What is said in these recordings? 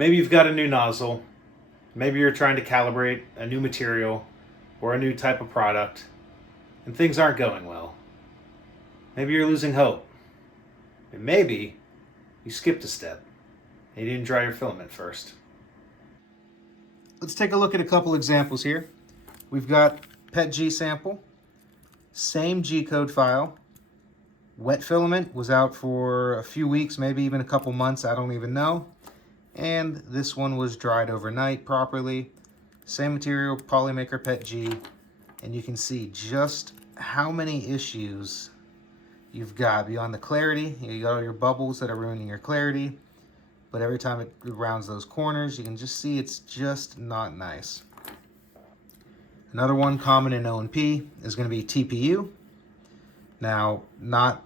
Maybe you've got a new nozzle. Maybe you're trying to calibrate a new material or a new type of product, and things aren't going well. Maybe you're losing hope. And maybe you skipped a step and you didn't dry your filament first. Let's take a look at a couple examples here. We've got PET-G sample, same G-code file. Wet filament was out for a few weeks, maybe even a couple months, I don't even know. And this one was dried overnight properly. Same material, Polymaker PET-G, and you can see just how many issues you've got beyond the clarity. You got all your bubbles that are ruining your clarity, but every time it rounds those corners, you can just see it's just not nice. Another one common in O&P is going to be TPU. Now, not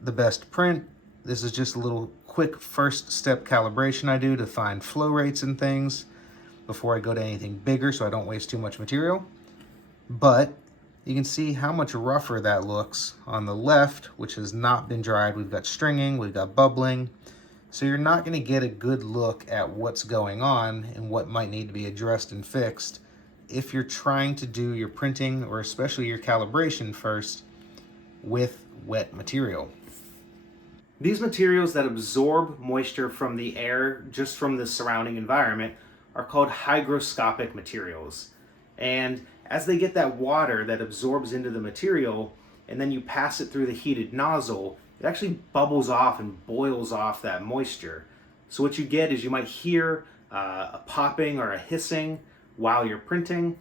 the best print. This is just a little quick first step calibration I do to find flow rates and things before I go to anything bigger so I don't waste too much material. But you can see how much rougher that looks on the left, which has not been dried. We've got stringing, we've got bubbling. So you're not going to get a good look at what's going on and what might need to be addressed and fixed if you're trying to do your printing or especially your calibration first with wet material. These materials that absorb moisture from the air just from the surrounding environment are called hygroscopic materials. And as they get that water that absorbs into the material and then you pass it through the heated nozzle, it actually bubbles off and boils off that moisture. So what you get is you might hear a popping or a hissing while you're printing.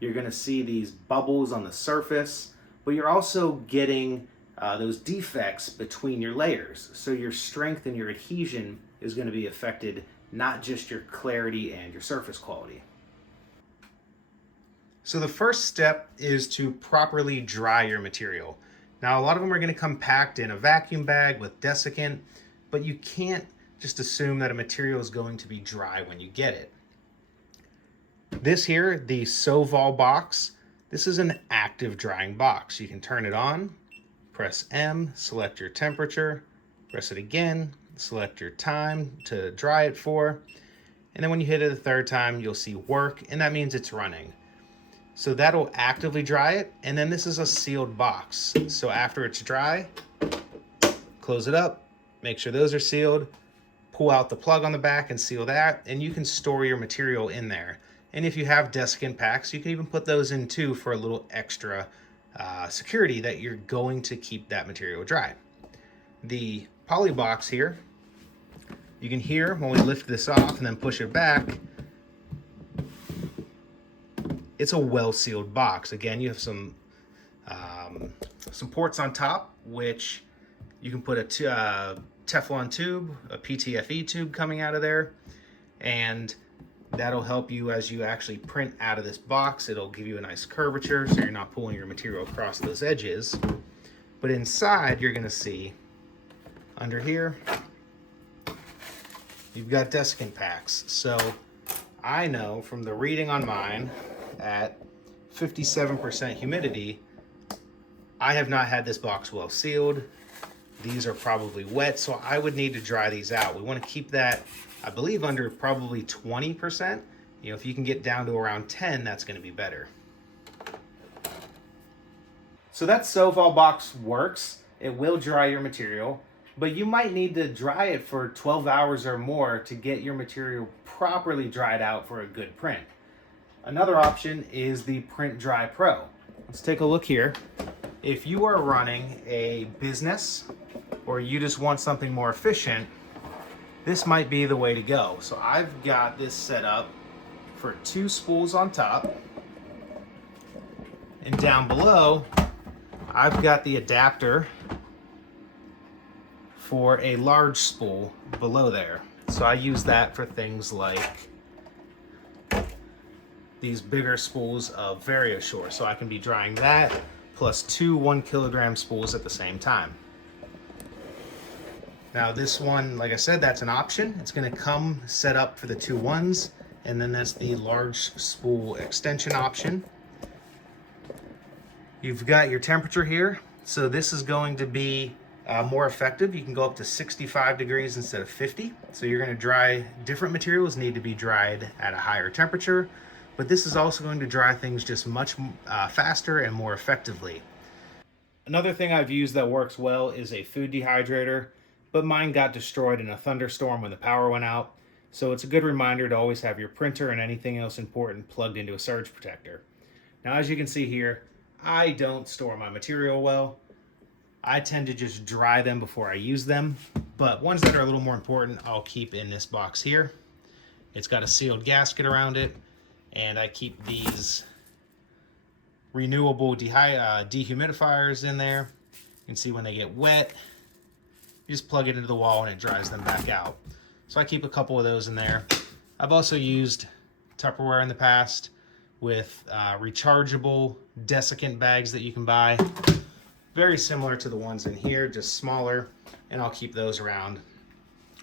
You're going to see these bubbles on the surface, but you're also getting those defects between your layers. So your strength and your adhesion is going to be affected, not just your clarity and your surface quality. So the first step is to properly dry your material. Now, a lot of them are going to come packed in a vacuum bag with desiccant, but you can't just assume that a material is going to be dry when you get it. This here, the Soval box, this is an active drying box. You can turn it on, press M, select your temperature, press it again, select your time to dry it for, and then when you hit it a third time, you'll see work, and that means it's running. So that'll actively dry it, and then this is a sealed box. So after it's dry, close it up, make sure those are sealed, pull out the plug on the back and seal that, and you can store your material in there. And if you have desiccant packs, you can even put those in too for a little extra security that you're going to keep that material dry. The poly box here, you can hear when we lift this off and then push it back, it's a well-sealed box. Again, you have some ports on top, which you can put a Teflon tube, a PTFE tube coming out of there, and that'll help you as you actually print out of this box. It'll give you a nice curvature so you're not pulling your material across those edges. But inside, you're gonna see under here, you've got desiccant packs. So I know from the reading on mine at 57% humidity, I have not had this box well sealed. These are probably wet, so I would need to dry these out. We want to keep that, I believe, under probably 20%. You know, if you can get down to around 10, that's going to be better. So that Soval box works. It will dry your material, but you might need to dry it for 12 hours or more to get your material properly dried out for a good print. Another option is the Print Dry Pro. Let's take a look here. If you are running a business or you just want something more efficient, this might be the way to go. So I've got this set up for 2 spools on top, and down below I've got the adapter for a large spool below there. So I use that for things like these bigger spools of VarioSure. So I can be drying that plus 2 1-kilogram spools at the same time. Now this one, like I said, that's an option. It's gonna come set up for the 2 1s. and then that's the large spool extension option. You've got your temperature here, so this is going to be more effective. You can go up to 65 degrees instead of 50. So you're going to dry, different materials need to be dried at a higher temperature, but this is also going to dry things just much faster and more effectively. Another thing I've used that works well is a food dehydrator, but mine got destroyed in a thunderstorm when the power went out. So it's a good reminder to always have your printer and anything else important plugged into a surge protector. Now, as you can see here, I don't store my material well. I tend to just dry them before I use them, but ones that are a little more important, I'll keep in this box here. It's got a sealed gasket around it, and I keep these renewable dehumidifiers in there. You can see when they get wet, you just plug it into the wall and it dries them back out. So I keep a couple of those in there. I've also used Tupperware in the past with rechargeable desiccant bags that you can buy. Very similar to the ones in here, just smaller, and I'll keep those around.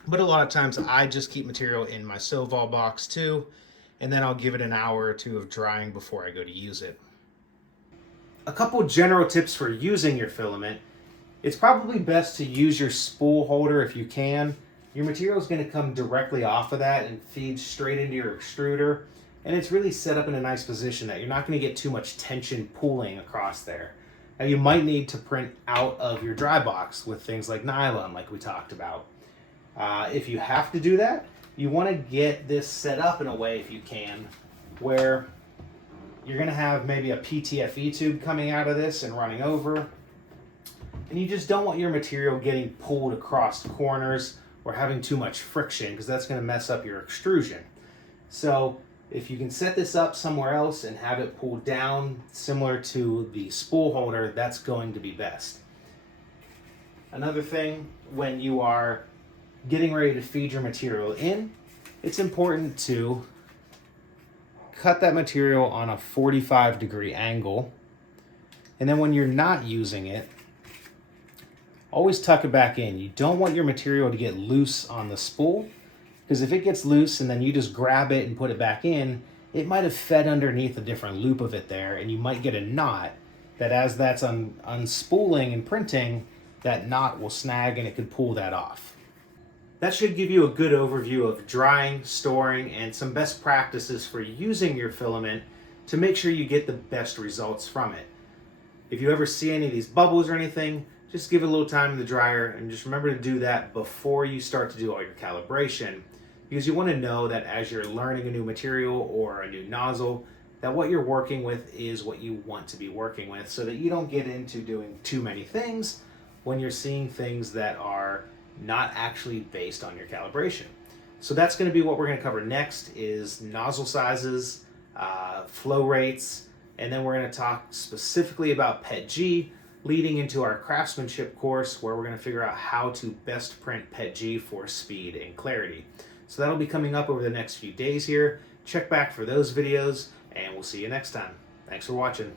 But a lot of times I just keep material in my Stovall box too, and then I'll give it an hour or two of drying before I go to use it. A couple general tips for using your filament. It's probably best to use your spool holder if you can. Your material is going to come directly off of that and feed straight into your extruder, and it's really set up in a nice position that you're not going to get too much tension pulling across there. Now, you might need to print out of your dry box with things like nylon, like we talked about. If you have to do that, you want to get this set up in a way, if you can, where you're going to have maybe a PTFE tube coming out of this and running over. And you just don't want your material getting pulled across corners or having too much friction, because that's going to mess up your extrusion. So if you can set this up somewhere else and have it pulled down similar to the spool holder, that's going to be best. Another thing, when you are getting ready to feed your material in, it's important to cut that material on a 45-degree angle. And then when you're not using it, always tuck it back in. You don't want your material to get loose on the spool, because if it gets loose and then you just grab it and put it back in, it might have fed underneath a different loop of it there, and you might get a knot that, as that's unspooling and printing, that knot will snag and it could pull that off. That should give you a good overview of drying, storing, and some best practices for using your filament to make sure you get the best results from it. If you ever see any of these bubbles or anything, just give it a little time in the dryer, and just remember to do that before you start to do all your calibration, because you want to know that as you're learning a new material or a new nozzle, that what you're working with is what you want to be working with, so that you don't get into doing too many things when you're seeing things that are not actually based on your calibration. So that's going to be what we're going to cover next, is nozzle sizes, flow rates, and then we're going to talk specifically about PETG, leading into our craftsmanship course, where we're going to figure out how to best print PETG for speed and clarity. So that'll be coming up over the next few days here. Check back for those videos, and we'll see you next time. Thanks for watching.